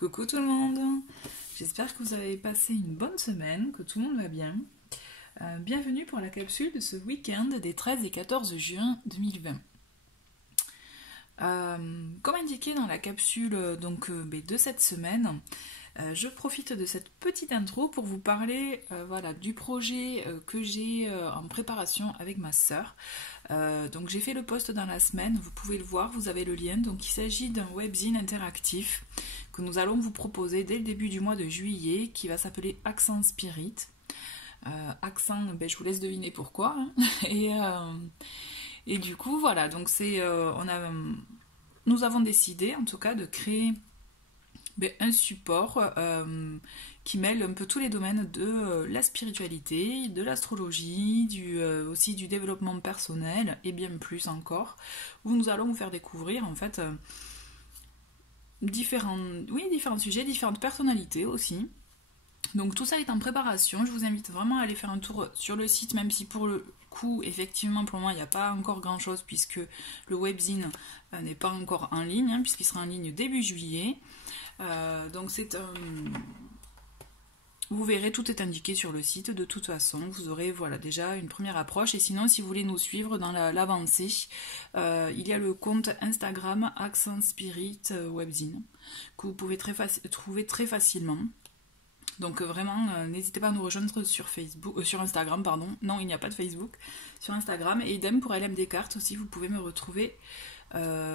Coucou tout le monde, j'espère que vous avez passé une bonne semaine, que tout le monde va bien. Bienvenue pour la capsule de ce week-end des 13 et 14 juin 2020. Comme indiqué dans la capsule de cette semaine, je profite de cette petite intro pour vous parler du projet que j'ai en préparation avec ma sœur. Donc j'ai fait le post dans la semaine, vous pouvez le voir, vous avez le lien. Donc il s'agit d'un webzine interactif que nous allons vous proposer dès le début du mois de juillet, qui va s'appeler Accent Spirit. Accent, je vous laisse deviner pourquoi. Hein. Et du coup voilà, donc nous avons décidé en tout cas de créer un support qui mêle un peu tous les domaines de la spiritualité, de l'astrologie, aussi du développement personnel et bien plus encore, où nous allons vous faire découvrir en fait différents sujets, différentes personnalités aussi. Donc tout ça est en préparation, je vous invite vraiment à aller faire un tour sur le site, même si pour le coup, effectivement, pour le moment, il n'y a pas encore grand chose puisque le webzine n'est pas encore en ligne, hein, puisqu'il sera en ligne début juillet. Donc vous verrez, tout est indiqué sur le site de toute façon, vous aurez déjà une première approche. Et sinon, si vous voulez nous suivre dans l'avancée, il y a le compte Instagram Accent Spirit Webzine que vous pouvez trouver très facilement. Donc vraiment, n'hésitez pas à nous rejoindre sur Instagram, pardon. Non, il n'y a pas de Facebook. Sur Instagram. Et idem pour LM Descartes aussi, vous pouvez me retrouver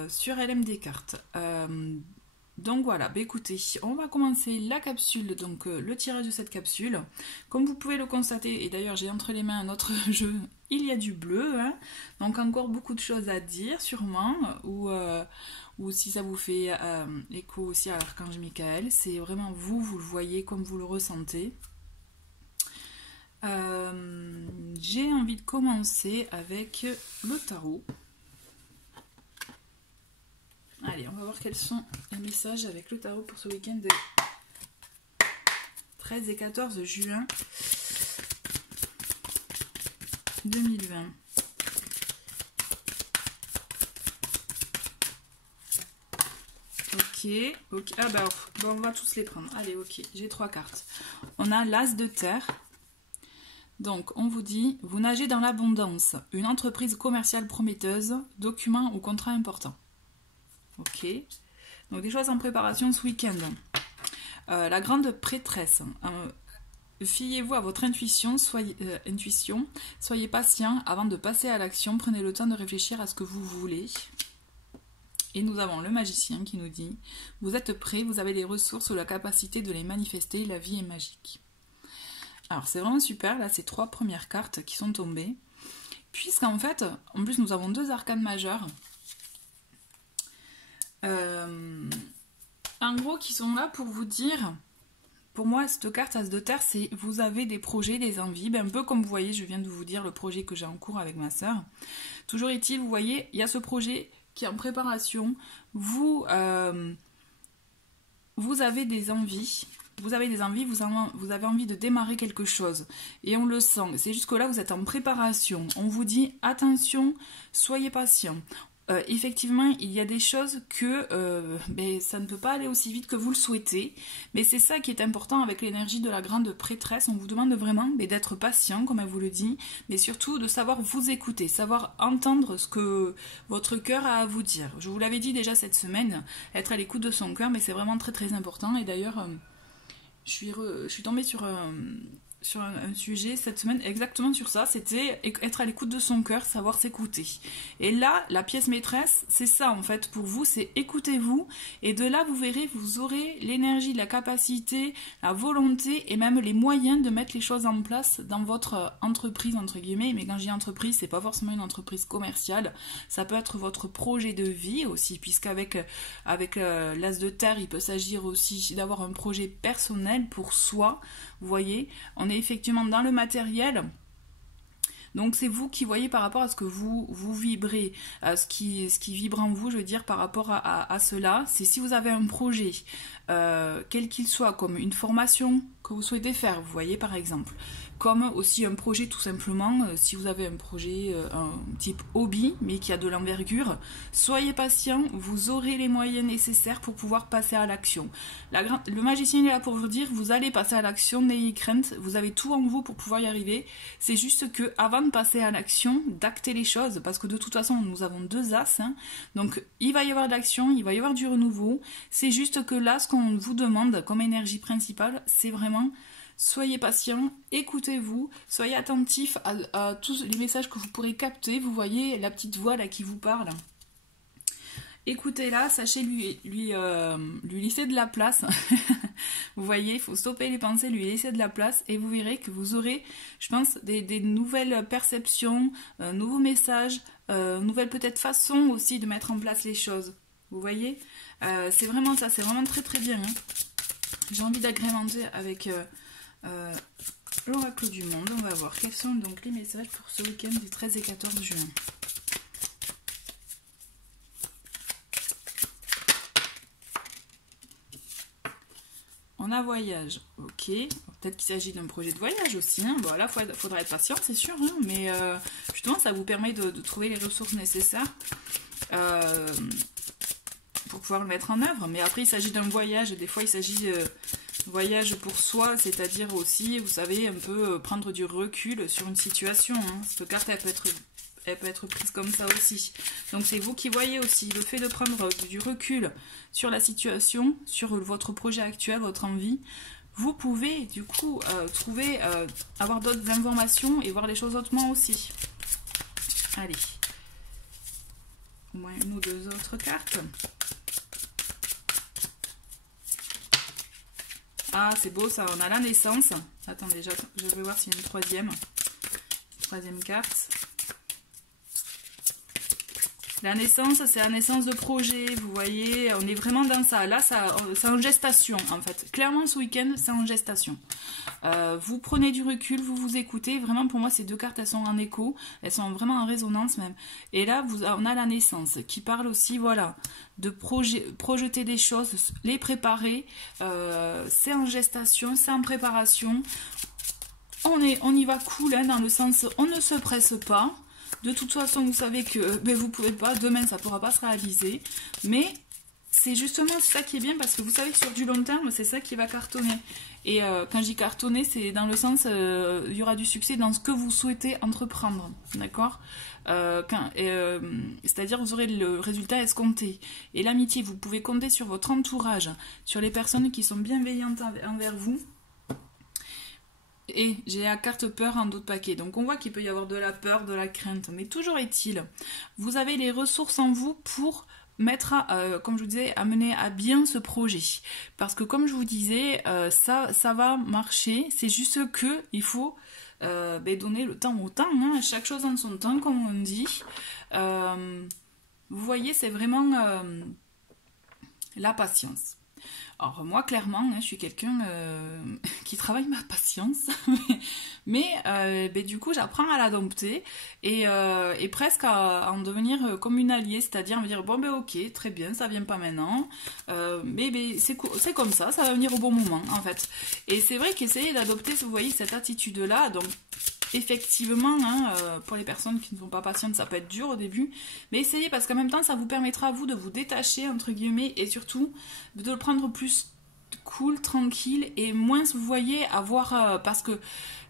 sur LM Descartes. Donc voilà, écoutez, on va commencer la capsule, donc le tirage de cette capsule. Comme vous pouvez le constater, et d'ailleurs j'ai entre les mains un autre jeu, il y a du bleu, hein, donc encore beaucoup de choses à dire sûrement, ou si ça vous fait écho aussi à l'archange Michael, c'est vraiment vous le voyez comme vous le ressentez. J'ai envie de commencer avec le tarot. Allez, on va voir quels sont les messages avec le tarot pour ce week-end de 13 et 14 juin 2020. Ok. Ah bah on va tous les prendre. Allez, ok, j'ai 3 cartes. On a l'As de terre. Donc, on vous dit, vous nagez dans l'abondance, une entreprise commerciale prometteuse, document ou contrat important. Ok, donc des choses en préparation ce week-end. La grande prêtresse. Fiez-vous à votre intuition, soyez patient avant de passer à l'action, prenez le temps de réfléchir à ce que vous voulez. Et nous avons le magicien qui nous dit, vous êtes prêts, vous avez les ressources ou la capacité de les manifester, la vie est magique. Alors c'est vraiment super, là ces 3 premières cartes qui sont tombées, puisqu'en fait, en plus nous avons 2 arcanes majeures, en gros qui sont là pour vous dire, pour moi cette carte As de terre, c'est vous avez des projets, des envies, un peu comme vous voyez, je viens de vous dire le projet que j'ai en cours avec ma sœur. Toujours est-il, vous voyez, il y a ce projet qui est en préparation, vous avez des envies. Vous avez envie de démarrer quelque chose. Et on le sent. C'est jusque-là, vous êtes en préparation. On vous dit, attention, soyez patient. Effectivement, il y a des choses que ça ne peut pas aller aussi vite que vous le souhaitez. Mais c'est ça qui est important avec l'énergie de la grande prêtresse. On vous demande vraiment d'être patient, comme elle vous le dit. Mais surtout de savoir vous écouter, savoir entendre ce que votre cœur a à vous dire. Je vous l'avais dit déjà cette semaine, être à l'écoute de son cœur, mais c'est vraiment très très important. Et d'ailleurs... Je suis tombée sur un sujet cette semaine exactement sur ça, c'était être à l'écoute de son cœur, savoir s'écouter. Et là, la pièce maîtresse, c'est ça en fait pour vous, c'est écoutez-vous, et de là vous verrez, vous aurez l'énergie, la capacité, la volonté et même les moyens de mettre les choses en place dans votre entreprise entre guillemets. Mais quand je dis entreprise, c'est pas forcément une entreprise commerciale, ça peut être votre projet de vie aussi, puisqu'avec l'As de terre, il peut s'agir aussi d'avoir un projet personnel pour soi. Vous voyez, on est effectivement dans le matériel, donc c'est vous qui voyez par rapport à ce que vous vibrez, à ce qui vibre en vous, je veux dire, par rapport à cela. C'est si vous avez un projet, quel qu'il soit, comme une formation que vous souhaitez faire, vous voyez par exemple, comme aussi un projet tout simplement. Si vous avez un projet un type hobby, mais qui a de l'envergure, soyez patient, vous aurez les moyens nécessaires pour pouvoir passer à l'action. Le magicien est là pour vous dire, vous allez passer à l'action, n'ayez crainte, vous avez tout en vous pour pouvoir y arriver. C'est juste que avant de passer à l'action, d'acter les choses, parce que de toute façon, nous avons 2 as, hein, donc il va y avoir de l'action, il va y avoir du renouveau. C'est juste que là, ce qu'on vous demande comme énergie principale, c'est vraiment soyez patient, écoutez-vous, soyez attentif à tous les messages que vous pourrez capter. Vous voyez la petite voix là qui vous parle. Écoutez-la, sachez lui laisser de la place. Vous voyez, il faut stopper les pensées, lui laisser de la place et vous verrez que vous aurez, je pense, des nouvelles perceptions, nouveaux messages, nouvelles peut-être façons aussi de mettre en place les choses. Vous voyez, c'est vraiment ça, c'est vraiment très très bien. Hein. J'ai envie d'agrémenter avec l'oracle du monde. On va voir quels sont donc les messages pour ce week-end du 13 et 14 juin. On a voyage, ok. Peut-être qu'il s'agit d'un projet de voyage aussi. Hein. Bon, là, il faudra être patient, c'est sûr. Hein. Mais justement, ça vous permet de trouver les ressources nécessaires pour pouvoir le mettre en œuvre. Mais après, il s'agit d'un voyage. Des fois, il s'agit de voyage pour soi, c'est-à-dire aussi, vous savez, un peu prendre du recul sur une situation. Hein. Cette carte, elle peut être prise comme ça aussi. Donc c'est vous qui voyez aussi le fait de prendre du recul sur la situation, sur votre projet actuel, votre envie. Vous pouvez du coup avoir d'autres informations et voir les choses autrement aussi. Allez, au moins 1 ou 2 autres cartes. Ah, c'est beau ça, on a la naissance. Attendez, je vais voir s'il y a une troisième carte. La naissance, c'est la naissance de projet, vous voyez, on est vraiment dans ça. Là, c'est en gestation, en fait. Clairement, ce week-end, c'est en gestation. Vous prenez du recul, vous vous écoutez. Vraiment, pour moi, ces 2 cartes, elles sont en écho. Elles sont vraiment en résonance, même. Et là, on a la naissance, qui parle aussi, voilà, de projeter des choses, les préparer. C'est en gestation, c'est en préparation. On y va cool, hein, dans le sens, on ne se presse pas. De toute façon, vous savez que vous ne pouvez pas, demain ça ne pourra pas se réaliser. Mais c'est justement ça qui est bien parce que vous savez que sur du long terme, c'est ça qui va cartonner. Et quand je dis cartonner, c'est dans le sens, il y aura du succès dans ce que vous souhaitez entreprendre. D'accord, c'est-à-dire vous aurez le résultat escompté. Et l'amitié, vous pouvez compter sur votre entourage, sur les personnes qui sont bienveillantes envers vous. Et j'ai la carte peur en d'autres paquets. Donc on voit qu'il peut y avoir de la peur, de la crainte. Mais toujours est-il, vous avez les ressources en vous pour mettre, comme je vous disais, à mener à bien ce projet. Parce que comme je vous disais, ça va marcher. C'est juste que il faut donner le temps au temps. Hein, chaque chose en son temps, comme on dit. Vous voyez, c'est vraiment la patience. Alors moi clairement hein, je suis quelqu'un qui travaille ma patience mais du coup j'apprends à l'adopter et presque à en devenir comme une alliée, c'est-à-dire me dire bon ok très bien ça vient pas maintenant mais c'est comme ça va venir au bon moment en fait. Et c'est vrai qu'essayer d'adopter, vous voyez, cette attitude là, donc effectivement, hein, pour les personnes qui ne sont pas patientes, ça peut être dur au début, mais essayez parce qu'en même temps, ça vous permettra à vous de vous détacher, entre guillemets, et surtout de le prendre plus cool, tranquille, et moins, vous voyez, avoir... parce que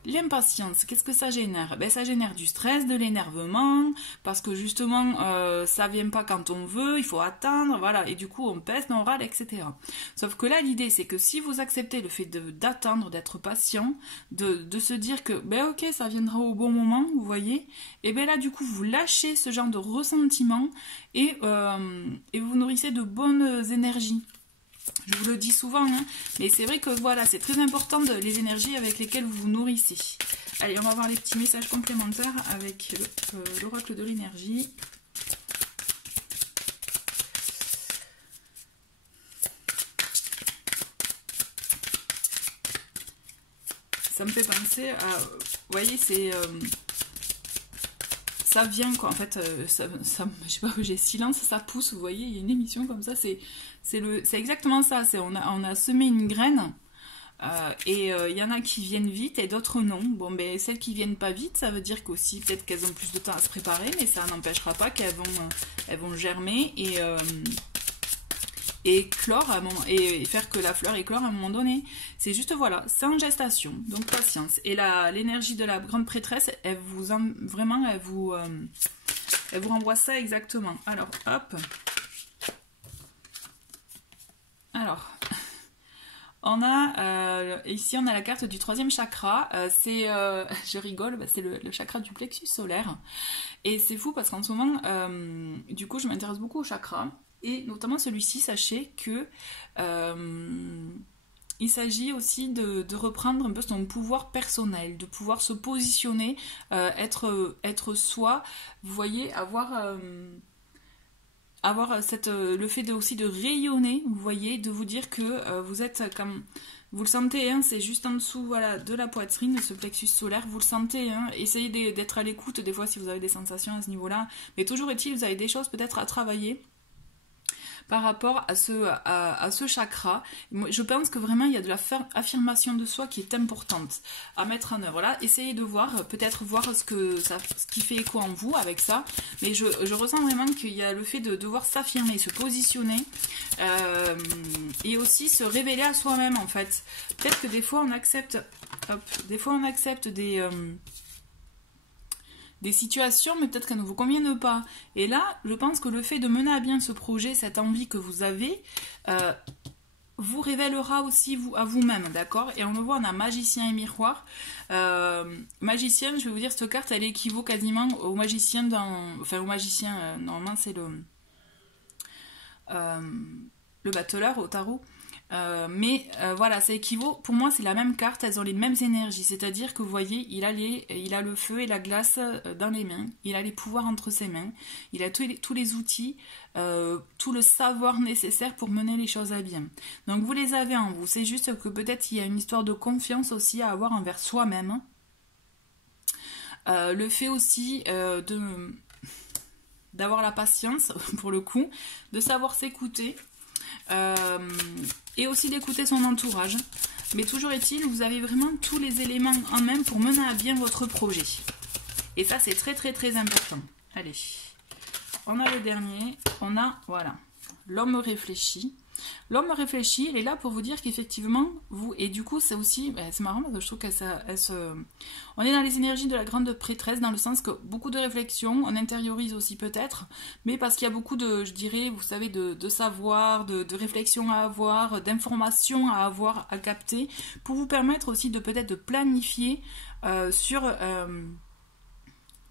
l'impatience, qu'est-ce que ça génère? Ça génère du stress, de l'énervement, parce que justement, ça vient pas quand on veut, il faut attendre, voilà, et du coup, on pèse, on râle, etc. Sauf que là, l'idée, c'est que si vous acceptez le fait d'attendre, d'être patient, de se dire que, ok, ça viendra au bon moment, vous voyez, et là, du coup, vous lâchez ce genre de ressentiment, et vous nourrissez de bonnes énergies. Je vous le dis souvent, hein, mais c'est vrai que voilà, c'est très important les énergies avec lesquelles vous vous nourrissez. Allez, on va voir les petits messages complémentaires avec l'oracle de l'énergie. Ça me fait penser à... Vous voyez, c'est... ça vient quoi, en fait, je sais pas, j'ai silence, ça pousse, vous voyez, il y a une émission comme ça, c'est exactement ça, on a semé une graine, Et il y en a qui viennent vite et d'autres non. Bon, ben celles qui viennent pas vite, ça veut dire qu'aussi peut-être qu'elles ont plus de temps à se préparer, mais ça n'empêchera pas qu'elles vont germer et éclore et faire que la fleur éclore à un moment donné. C'est juste voilà, c'est en gestation, donc patience. Et l'énergie de la grande prêtresse, elle vous renvoie ça exactement. Alors hop. Alors. Ici on a la carte du 3e chakra, je rigole, c'est le chakra du plexus solaire. Et c'est fou parce qu'en ce moment, du coup je m'intéresse beaucoup au chakra, et notamment celui-ci, sachez que il s'agit aussi de reprendre un peu son pouvoir personnel, de pouvoir se positionner, être soi, vous voyez, avoir le fait aussi de rayonner, vous voyez, de vous dire que vous êtes comme, vous le sentez, hein, c'est juste en dessous, voilà, de la poitrine, ce plexus solaire, vous le sentez, hein, essayez d'être à l'écoute des fois si vous avez des sensations à ce niveau-là, mais toujours est-il, vous avez des choses peut-être à travailler par rapport à ce chakra. Je pense que vraiment il y a de la affirmation de soi qui est importante à mettre en œuvre. Là, essayez de voir, peut-être voir ce qui fait écho en vous avec ça, mais je ressens vraiment qu'il y a le fait de devoir s'affirmer, se positionner, et aussi se révéler à soi-même en fait. Peut-être que des fois on accepte des situations, mais peut-être qu'elles ne vous conviennent pas. Et là, je pense que le fait de mener à bien ce projet, cette envie que vous avez, vous révélera aussi à vous-même, d'accord? Et on le voit, on a magicien et miroir. Magicien, je vais vous dire, cette carte, elle équivaut quasiment au magicien au magicien, normalement c'est le battleur au tarot. Voilà, ça équivaut, pour moi c'est la même carte, elles ont les mêmes énergies, c'est-à-dire que vous voyez, il a le feu et la glace dans les mains, il a les pouvoirs entre ses mains, il a tous les outils, tout le savoir nécessaire pour mener les choses à bien. Donc vous les avez en vous, c'est juste que peut-être il y a une histoire de confiance aussi à avoir envers soi-même, le fait aussi d'avoir la patience pour le coup, de savoir s'écouter, et aussi d'écouter son entourage. Mais toujours est-il, vous avez vraiment tous les éléments en main pour mener à bien votre projet. Et ça, c'est très très très important. Allez, on a le dernier, on a, voilà, l'homme réfléchi. L'homme réfléchi, il est là pour vous dire qu'effectivement, vous, et du coup, c'est aussi, c'est marrant parce que je trouve on est dans les énergies de la grande prêtresse, dans le sens que beaucoup de réflexion, on intériorise aussi peut-être, mais parce qu'il y a beaucoup de, je dirais, vous savez, de savoir, de réflexion à avoir, d'informations à avoir, à capter, pour vous permettre aussi de peut-être de planifier sur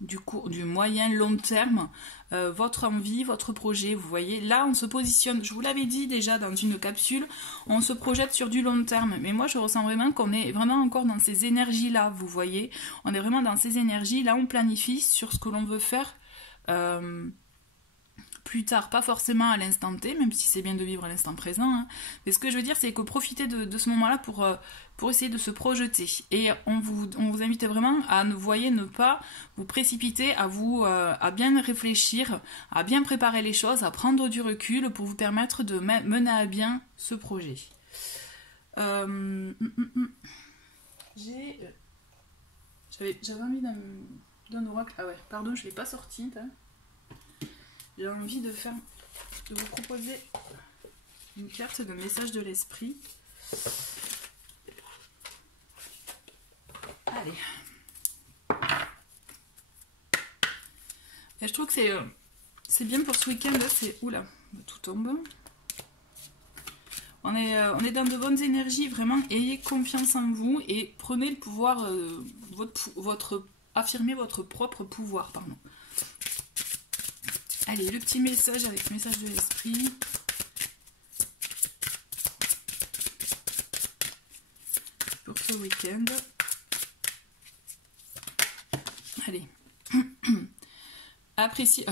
du moyen long terme votre envie, votre projet. Vous voyez, là on se positionne, je vous l'avais dit déjà dans une capsule, on se projette sur du long terme, mais moi je ressens vraiment qu'on est vraiment encore dans ces énergies là, vous voyez, on est vraiment dans ces énergies là, on planifie sur ce que l'on veut faire plus tard, pas forcément à l'instant T, même si c'est bien de vivre à l'instant présent, hein. Mais ce que je veux dire, c'est que profitez de ce moment-là pour essayer de se projeter. Et on vous invite vraiment à ne pas vous précipiter, à bien réfléchir, à bien préparer les choses, à prendre du recul pour vous permettre de mener à bien ce projet. J'avais envie d'un oracle. Ah ouais, pardon, je ne l'ai pas sorti. J'ai envie de vous proposer une carte de message de l'esprit. Allez. Et je trouve que c'est bien pour ce week-end. C'est oula, tout tombe. On est dans de bonnes énergies, vraiment. Ayez confiance en vous et prenez le pouvoir, affirmez votre propre pouvoir, pardon. Allez, le petit message avec message de l'esprit. Pour ce week-end. Allez. Apprécie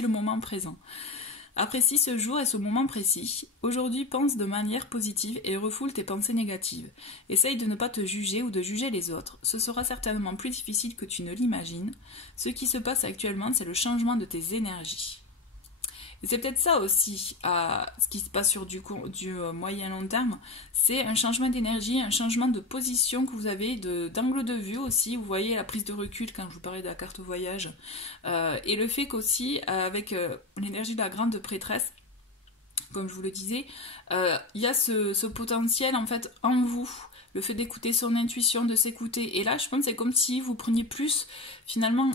le moment présent. Apprécie ce jour et ce moment précis. Aujourd'hui, pense de manière positive et refoule tes pensées négatives. Essaye de ne pas te juger ou de juger les autres. Ce sera certainement plus difficile que tu ne l'imagines. Ce qui se passe actuellement, c'est le changement de tes énergies. Et c'est peut-être ça aussi, ce qui se passe sur du moyen long terme, c'est un changement d'énergie, un changement de position que vous avez, d'angle de vue aussi. Vous voyez la prise de recul quand je vous parlais de la carte voyage. Et le fait qu'aussi, avec l'énergie de la grande prêtresse, comme je vous le disais, il y a ce potentiel en fait en vous. Le fait d'écouter son intuition, de s'écouter. Et là, je pense que c'est comme si vous preniez plus, finalement,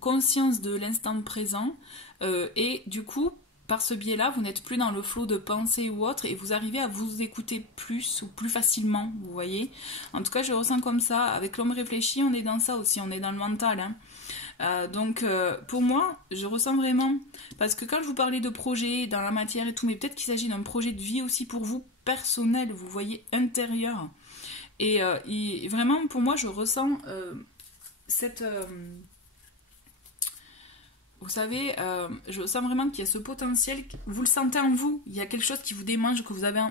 conscience de l'instant présent. Et du coup, par ce biais-là, vous n'êtes plus dans le flot de pensée ou autre. Et vous arrivez à vous écouter plus ou plus facilement, vous voyez. En tout cas, je ressens comme ça. Avec l'homme réfléchi, on est dans ça aussi. On est dans le mental, hein. Donc pour moi, je ressens vraiment, parce que quand je vous parlais de projet dans la matière et tout, mais peut-être qu'il s'agit d'un projet de vie aussi pour vous, personnel, vous voyez, intérieur. Et vraiment, pour moi, je ressens cette... vous savez, je sens vraiment qu'il y a ce potentiel, vous le sentez en vous, il y a quelque chose qui vous démange,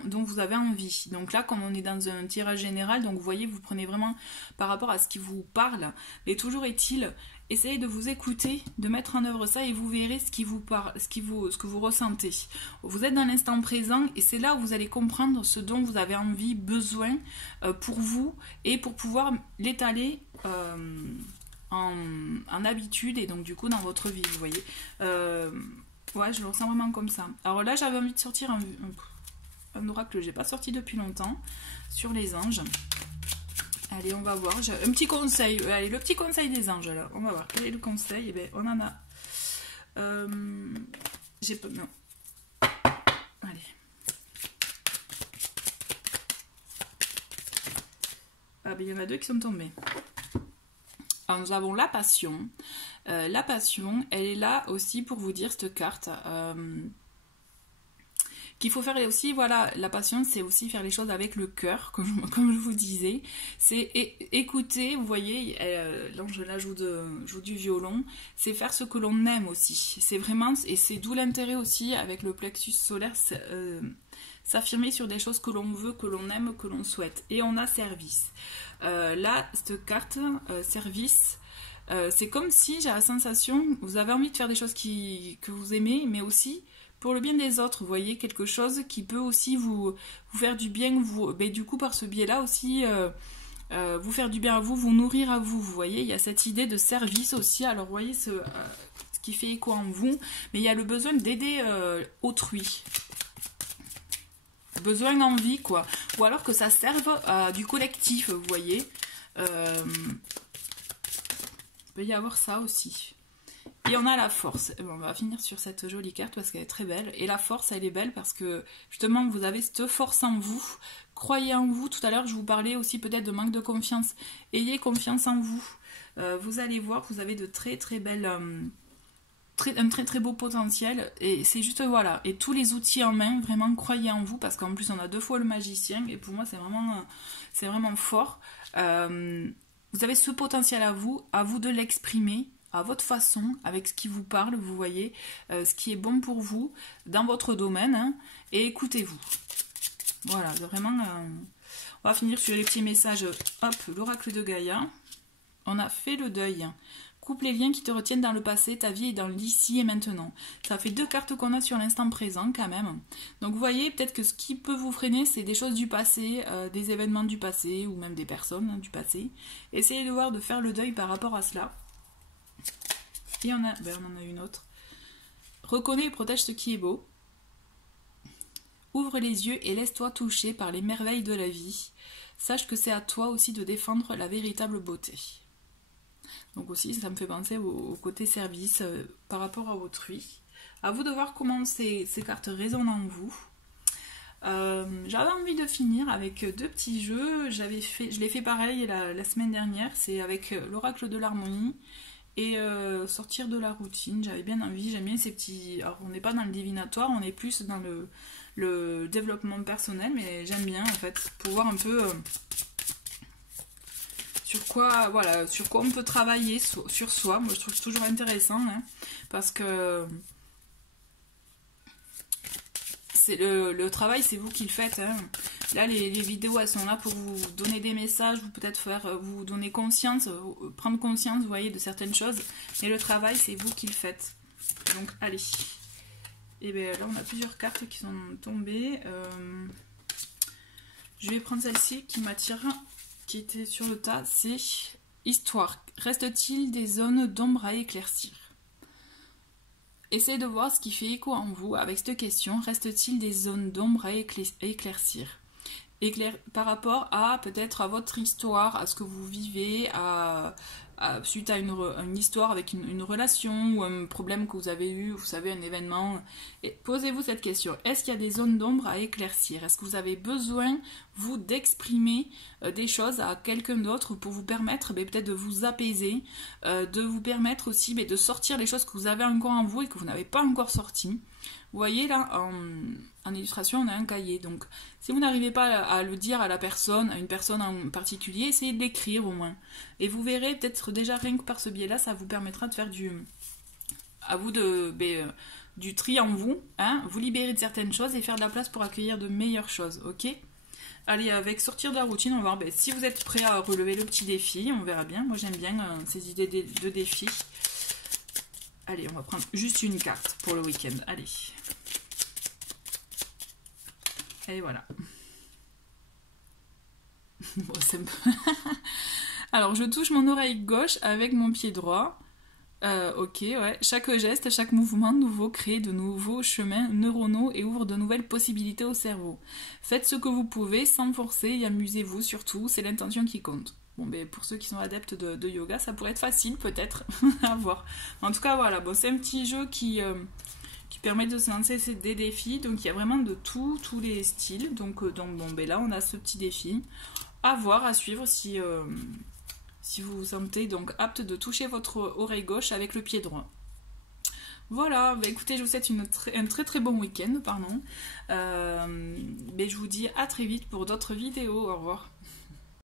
dont vous avez envie. Donc là, comme on est dans un tirage général, donc vous voyez, vous prenez vraiment par rapport à ce qui vous parle, mais toujours est-il, essayez de vous écouter, de mettre en œuvre ça et vous verrez ce qui vous parle, ce que vous ressentez. Vous êtes dans l'instant présent et c'est là où vous allez comprendre ce dont vous avez envie, besoin pour vous et pour pouvoir l'étaler en habitude et donc du coup dans votre vie, vous voyez. Ouais, je le ressens vraiment comme ça. Alors là, j'avais envie de sortir un oracle que j'ai pas sorti depuis longtemps sur les anges. Allez, on va voir. J'ai un petit conseil. Allez, le petit conseil des anges, alors. On va voir. Quel est le conseil? Eh bien, on en a... J'ai pas... Non. Allez. Ah, ben, il y en a deux qui sont tombés. Alors, nous avons la passion. La passion, elle est là aussi pour vous dire, cette carte... qu'il faut faire aussi, voilà, la passion, c'est aussi faire les choses avec le cœur, comme je vous disais. C'est écouter, vous voyez, l'ange là joue du violon, c'est faire ce que l'on aime aussi. C'est vraiment, et c'est d'où l'intérêt aussi avec le plexus solaire, s'affirmer sur des choses que l'on veut, que l'on aime, que l'on souhaite. Et on a service. Là, cette carte, service, c'est comme si j'ai la sensation, vous avez envie de faire des choses que vous aimez, mais aussi pour le bien des autres, vous voyez, quelque chose qui peut aussi vous faire du bien, du coup par ce biais-là aussi, vous faire du bien à vous nourrir à vous, vous voyez, il y a cette idée de service aussi, alors vous voyez ce qui fait écho en vous, mais il y a le besoin d'aider autrui, besoin d'envie, quoi, ou alors que ça serve du collectif, vous voyez, il peut y avoir ça aussi. Et on a la force. Bon, on va finir sur cette jolie carte parce qu'elle est très belle. Et la force, elle est belle parce que justement, vous avez cette force en vous. Croyez en vous. Tout à l'heure, je vous parlais aussi peut-être de manque de confiance. Ayez confiance en vous. Vous allez voir que vous avez de très très belles... un très très beau potentiel. Et c'est juste, voilà. Et tous les outils en main, vraiment, croyez en vous. Parce qu'en plus, on a 2 fois le magicien. Et pour moi, c'est vraiment fort. Vous avez ce potentiel à vous de l'exprimer à votre façon, avec ce qui vous parle, vous voyez, ce qui est bon pour vous, dans votre domaine, hein, et écoutez-vous. Voilà, vraiment, on va finir sur les petits messages. Hop, l'oracle de Gaïa. On a fait le deuil. Coupe les liens qui te retiennent dans le passé, ta vie est dans l'ici et maintenant. Ça fait 2 cartes qu'on a sur l'instant présent, quand même. Donc, vous voyez, peut-être que ce qui peut vous freiner, c'est des choses du passé, des événements du passé, ou même des personnes du passé. Essayez de faire le deuil par rapport à cela. Et on en a une autre. Reconnais et protège ce qui est beau. Ouvre les yeux et laisse-toi toucher par les merveilles de la vie. Sache que c'est à toi aussi de défendre la véritable beauté. Donc aussi, ça me fait penser au côté service par rapport à autrui. À vous de voir comment ces cartes résonnent en vous. J'avais envie de finir avec 2 petits jeux. Je l'ai fait pareil la semaine dernière. C'est avec l'oracle de l'harmonie. Et sortir de la routine, j'avais bien envie, j'aime bien ces petits... Alors on n'est pas dans le divinatoire, on est plus dans le développement personnel, mais j'aime bien en fait, pour voir un peu sur quoi on peut travailler sur soi. Moi je trouve toujours intéressant, hein, parce que c'est le travail, c'est vous qui le faites, hein. Là, les vidéos, elles sont là pour vous donner des messages, vous donner conscience, prendre conscience, vous voyez, de certaines choses. Mais le travail, c'est vous qui le faites. Donc, allez. Et bien là, on a plusieurs cartes qui sont tombées. Je vais prendre celle-ci qui m'attire, qui était sur le tas. C'est Histoire. Reste-t-il des zones d'ombre à éclaircir? Essayez de voir ce qui fait écho en vous avec cette question. Reste-t-il des zones d'ombre à éclaircir? Par rapport à peut-être à votre histoire, à ce que vous vivez, suite à une histoire avec une relation ou un problème que vous avez eu, vous savez, un événement. Posez-vous cette question. Est-ce qu'il y a des zones d'ombre à éclaircir? Est-ce que vous avez besoin, vous, d'exprimer des choses à quelqu'un d'autre pour vous permettre peut-être de vous apaiser, de vous permettre aussi de sortir les choses que vous avez encore en vous et que vous n'avez pas encore sorties? Vous voyez là, en illustration, on a un cahier. Donc, si vous n'arrivez pas à le dire à une personne en particulier, essayez de l'écrire au moins. Et vous verrez, peut-être déjà rien que par ce biais-là, ça vous permettra de faire du tri en vous, hein, vous libérer de certaines choses et faire de la place pour accueillir de meilleures choses, ok? Allez, avec sortir de la routine, on va voir si vous êtes prêts à relever le petit défi, on verra bien. Moi, j'aime bien ces idées de défis. Allez, on va prendre juste une carte pour le week-end. Allez. Et voilà. Bon, c'est un peu... Alors, je touche mon oreille gauche avec mon pied droit. Ok, ouais. Chaque geste, chaque mouvement nouveau crée de nouveaux chemins neuronaux et ouvre de nouvelles possibilités au cerveau. Faites ce que vous pouvez sans forcer et amusez-vous surtout. C'est l'intention qui compte. Bon, ben, pour ceux qui sont adeptes de yoga, ça pourrait être facile, peut-être, à voir. En tout cas, voilà, bon, c'est un petit jeu qui permet de se lancer des défis. Donc, il y a vraiment de tous les styles. Donc bon, ben là, on a ce petit défi. À voir, à suivre si vous vous sentez donc apte de toucher votre oreille gauche avec le pied droit. Voilà, bah écoutez, je vous souhaite un très très bon week-end, pardon. Mais je vous dis à très vite pour d'autres vidéos. Au revoir.